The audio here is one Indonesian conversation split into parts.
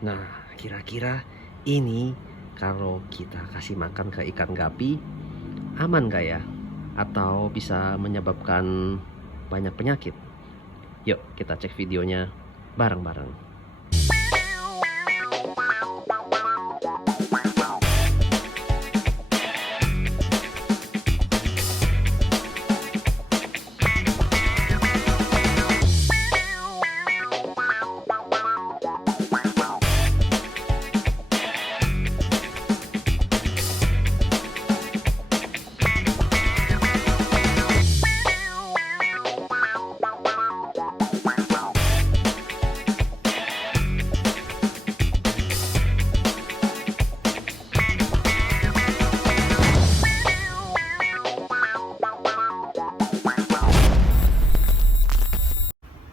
Nah, kira-kira ini kalau kita kasih makan ke ikan gapi, aman nggak ya? Atau bisa menyebabkan banyak penyakit? Yuk kita cek videonya bareng-bareng.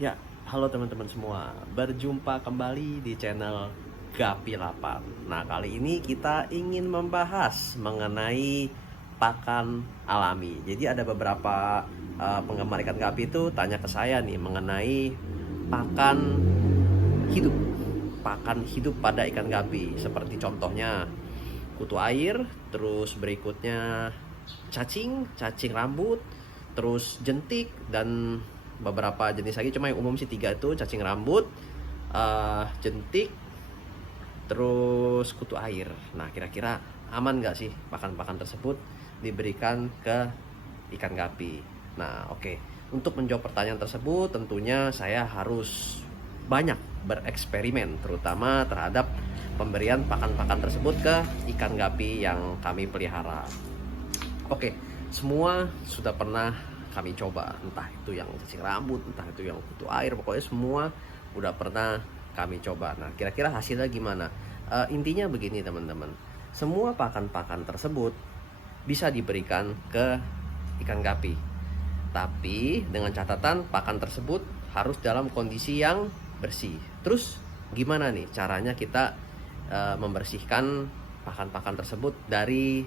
Ya, halo teman-teman semua. Berjumpa kembali di channel Gapi 8. Nah, kali ini kita ingin membahas mengenai pakan alami. Jadi ada beberapa penggemar ikan gapi itu tanya ke saya nih mengenai pakan hidup. Pakan hidup pada ikan gapi. Seperti contohnya kutu air, terus berikutnya cacing rambut, terus jentik, dan beberapa jenis lagi, cuma yang umum sih 3 itu: cacing rambut, jentik, terus kutu air. Nah, kira-kira aman nggak sih pakan-pakan tersebut diberikan ke ikan gapi? Nah, oke. Untuk menjawab pertanyaan tersebut tentunya saya harus banyak bereksperimen, terutama terhadap pemberian pakan-pakan tersebut ke ikan gapi yang kami pelihara. Oke, semua sudah pernah kami coba, entah itu yang cacing rambut, entah itu yang kutu air, pokoknya semua udah pernah kami coba. Nah, kira-kira hasilnya gimana? Intinya begini teman-teman, semua pakan-pakan tersebut bisa diberikan ke ikan gapi, tapi dengan catatan pakan tersebut harus dalam kondisi yang bersih. Terus gimana nih caranya kita membersihkan pakan-pakan tersebut dari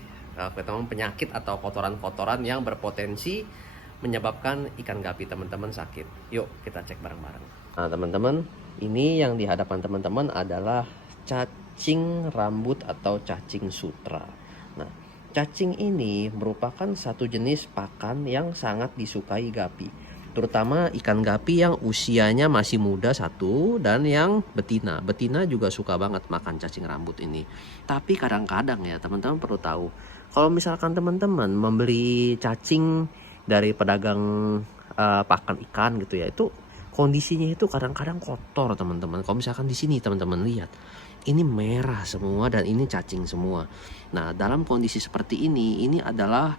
penyakit atau kotoran-kotoran yang berpotensi menyebabkan ikan gapi teman-teman sakit? Yuk kita cek bareng-bareng. Nah teman-teman, ini yang di hadapan teman-teman adalah cacing rambut atau cacing sutra. Nah, cacing ini merupakan satu jenis pakan yang sangat disukai gapi, terutama ikan gapi yang usianya masih muda satu, dan yang betina. Betina juga suka banget makan cacing rambut ini. Tapi kadang-kadang ya teman-teman perlu tahu, kalau misalkan teman-teman membeli cacing dari pedagang pakan ikan gitu ya, itu kondisinya itu kadang-kadang kotor teman-teman. Kalau misalkan di sini teman-teman lihat, ini merah semua dan ini cacing semua. Nah, dalam kondisi seperti ini adalah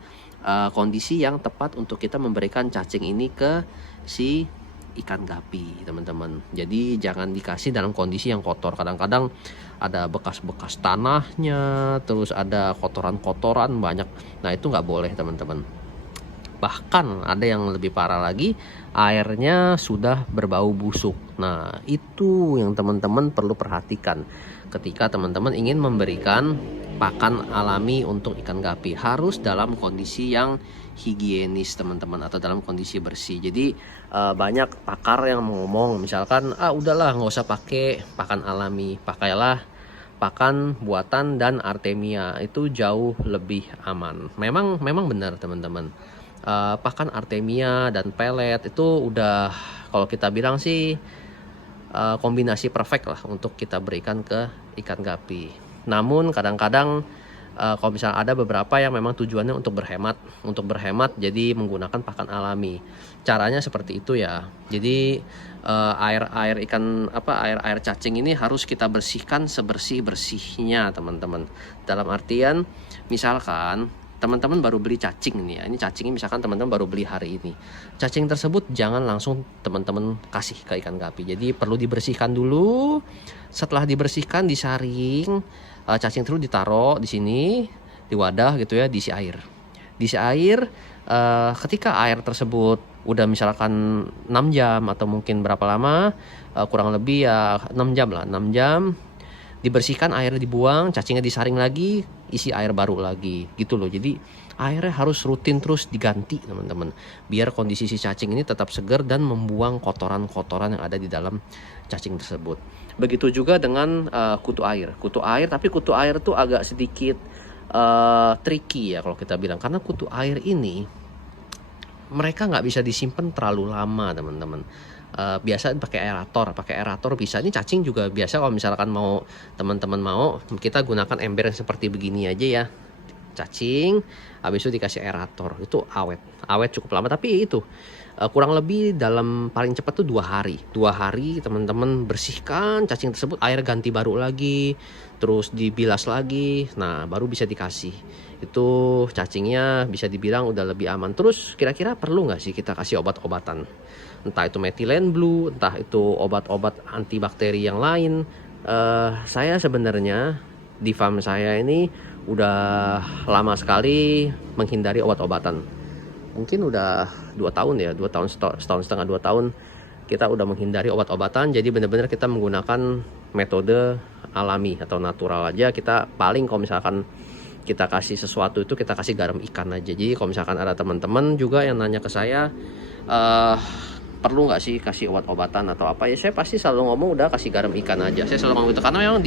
kondisi yang tepat untuk kita memberikan cacing ini ke si ikan gapi teman-teman. Jadi jangan dikasih dalam kondisi yang kotor. Kadang-kadang ada bekas-bekas tanahnya, terus ada kotoran-kotoran banyak. Nah, itu nggak boleh teman-teman. Bahkan ada yang lebih parah lagi, airnya sudah berbau busuk. Nah, itu yang teman-teman perlu perhatikan ketika teman-teman ingin memberikan pakan alami untuk ikan gapi. Harus dalam kondisi yang higienis teman-teman, atau dalam kondisi bersih. Jadi banyak pakar yang ngomong misalkan, udahlah nggak usah pakai pakan alami, pakailah pakan buatan dan Artemia, itu jauh lebih aman. Memang benar teman-teman. Pakan Artemia dan pelet itu udah, kalau kita bilang sih kombinasi perfect lah untuk kita berikan ke ikan gapi. Namun kadang-kadang kalau misalnya ada beberapa yang memang tujuannya untuk berhemat jadi menggunakan pakan alami. Caranya seperti itu ya. Jadi air cacing ini harus kita bersihkan sebersih-bersihnya teman-teman. Dalam artian misalkan teman-teman baru beli cacing nih ya. Ini cacingnya misalkan teman-teman baru beli hari ini. Cacing tersebut jangan langsung teman-teman kasih ke ikan gapi. Jadi perlu dibersihkan dulu. Setelah dibersihkan, disaring, cacing tersebut ditaruh di sini di wadah gitu ya, diisi air. Diisi air, ketika air tersebut udah misalkan 6 jam atau mungkin berapa lama, kurang lebih ya 6 jam lah, 6 jam. Dibersihkan, airnya dibuang, cacingnya disaring lagi, isi air baru lagi gitu loh. Jadi airnya harus rutin terus diganti teman-teman, biar kondisi si cacing ini tetap segar dan membuang kotoran-kotoran yang ada di dalam cacing tersebut. Begitu juga dengan kutu air. Kutu air, tapi kutu air tuh agak sedikit tricky ya kalau kita bilang, karena kutu air ini mereka nggak bisa disimpan terlalu lama teman-teman. Biasa pakai aerator bisa. Ini cacing juga biasa kalau misalkan mau teman-teman mau, kita gunakan ember yang seperti begini aja ya, cacing, habis itu dikasih aerator, itu awet cukup lama. Tapi itu kurang lebih dalam paling cepat tuh 2 hari teman-teman bersihkan cacing tersebut, air ganti baru lagi, terus dibilas lagi, nah baru bisa dikasih. Itu cacingnya bisa dibilang udah lebih aman. Terus kira-kira perlu nggak sih kita kasih obat-obatan, entah itu methylene blue, entah itu obat-obat antibakteri yang lain? Saya sebenarnya di farm saya ini udah lama sekali menghindari obat-obatan. Mungkin udah 2 tahun ya, 2 tahun, setahun setengah, 2 tahun kita udah menghindari obat-obatan. Jadi benar-benar kita menggunakan metode alami atau natural aja. Kita paling kalau misalkan kita kasih sesuatu itu kita kasih garam ikan aja. Jadi kalau misalkan ada teman-teman juga yang nanya ke saya, perlu nggak sih kasih obat-obatan atau apa, ya saya pasti selalu ngomong udah kasih garam ikan aja. Saya selalu ngomong itu karena memang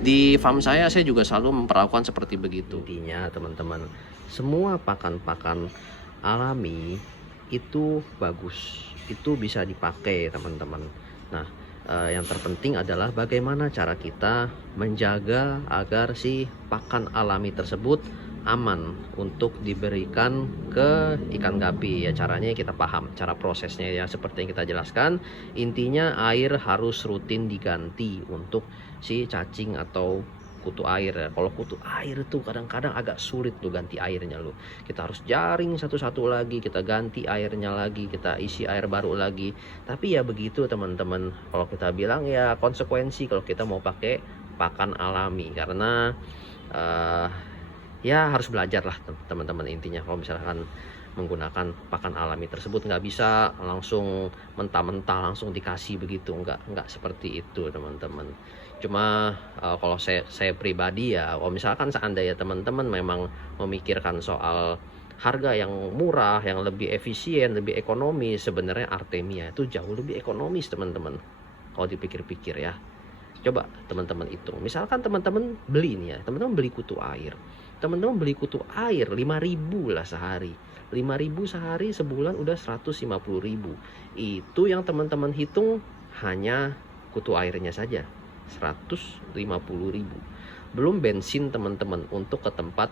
di farm saya juga selalu memperlakukan seperti begitu. Intinya teman-teman, semua pakan-pakan alami itu bagus, itu bisa dipakai teman-teman. Nah, yang terpenting adalah bagaimana cara kita menjaga agar si pakan alami tersebut aman untuk diberikan ke ikan gapi. Ya caranya kita paham, cara prosesnya ya seperti yang kita jelaskan. Intinya air harus rutin diganti untuk si cacing atau kutu air ya. Kalau kutu air tuh kadang-kadang agak sulit tuh ganti airnya loh. Kita harus jaring satu-satu lagi, kita ganti airnya lagi, kita isi air baru lagi. Tapi ya begitu teman-teman, kalau kita bilang ya konsekuensi kalau kita mau pakai pakan alami, karena ya harus belajar lah teman-teman. Intinya kalau misalkan menggunakan pakan alami tersebut nggak bisa langsung mentah-mentah langsung dikasih begitu, nggak seperti itu teman-teman. Cuma kalau saya pribadi ya, kalau misalkan seandainya teman-teman memang memikirkan soal harga yang murah, yang lebih efisien, lebih ekonomis, sebenarnya Artemia itu jauh lebih ekonomis teman-teman kalau dipikir-pikir ya. Coba teman-teman hitung, misalkan teman-teman beli nih ya, teman-teman beli kutu air, teman-teman beli kutu air 5.000 lah sehari, 5.000 sehari, sebulan udah 150.000. Itu yang teman-teman hitung hanya kutu airnya saja 150.000, belum bensin teman-teman untuk ke tempat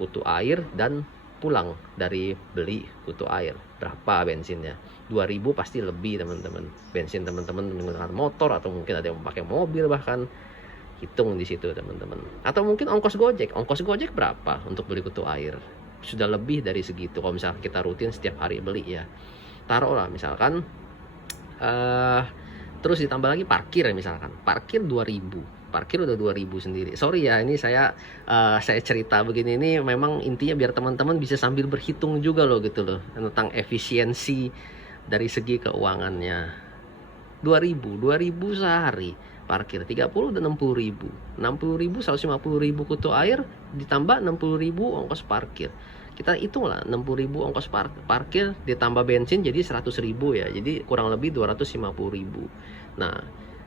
kutu air dan pulang dari beli kutu air. Berapa bensinnya? 2.000 pasti lebih teman-teman. Bensin teman-teman menggunakan motor atau mungkin ada yang pakai mobil, bahkan hitung di situ teman-teman. Atau mungkin ongkos Gojek berapa untuk beli kutu air? Sudah lebih dari segitu kalau misalkan kita rutin setiap hari beli ya. Taruhlah misalkan terus ditambah lagi parkir ya, misalkan parkir 2.000, parkir udah 2.000 sendiri. Sorry ya, ini saya cerita begini ini memang intinya biar teman-teman bisa sambil berhitung juga loh gitu loh tentang efisiensi dari segi keuangannya. 2.000 sehari parkir 30 dan 60.000, 150.000 kutu air ditambah 60.000 ongkos parkir. Kita hitung lah 60.000 ongkos parkir ditambah bensin jadi 100.000 ya, jadi kurang lebih 250.000. Nah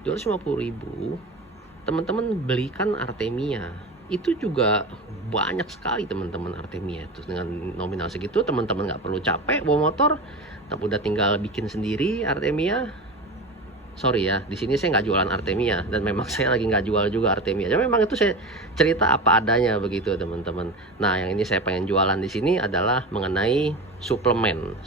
250.000 teman-teman belikan Artemia, itu juga banyak sekali teman-teman. Artemia itu dengan nominal segitu teman-teman nggak perlu capek bawa motor, udah tinggal bikin sendiri Artemia. Sorry ya, di sini saya nggak jualan Artemia, dan memang saya lagi nggak jual juga Artemia. Jadi memang itu saya cerita apa adanya begitu teman-teman. Nah yang ini saya pengen jualan di sini adalah mengenai suplemen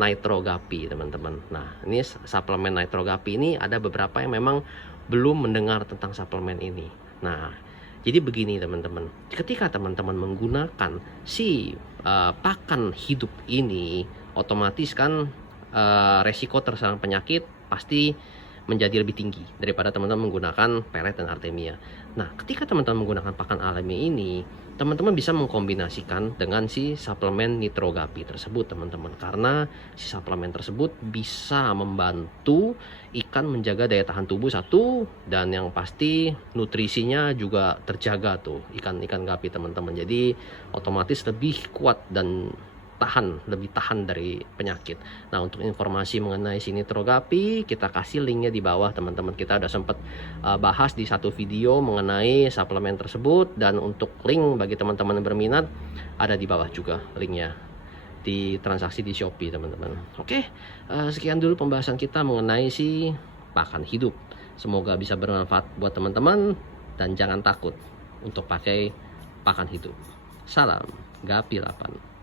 Nitro Guppy teman-teman. Nah ini suplemen Nitro Guppy ini ada beberapa yang memang belum mendengar tentang suplemen ini. Nah jadi begini teman-teman, ketika teman-teman menggunakan si pakan hidup ini, otomatis kan resiko terserang penyakit pasti menjadi lebih tinggi daripada teman-teman menggunakan pelet dan Artemia. Nah, ketika teman-teman menggunakan pakan alami ini, teman-teman bisa mengkombinasikan dengan si suplemen Nitro Guppy tersebut, teman-teman. Karena si suplemen tersebut bisa membantu ikan menjaga daya tahan tubuh satu, dan yang pasti nutrisinya juga terjaga tuh ikan-ikan gapi, teman-teman. Jadi otomatis lebih kuat dan lebih tahan dari penyakit. Nah, untuk informasi mengenai si Nitrogapi, kita kasih linknya di bawah teman-teman. Kita udah sempat bahas di satu video mengenai suplemen tersebut, dan untuk link bagi teman-teman yang berminat ada di bawah juga linknya di transaksi di Shopee teman-teman. Oke, sekian dulu pembahasan kita mengenai si pakan hidup. Semoga bisa bermanfaat buat teman-teman, dan jangan takut untuk pakai pakan hidup. Salam Gapi 8.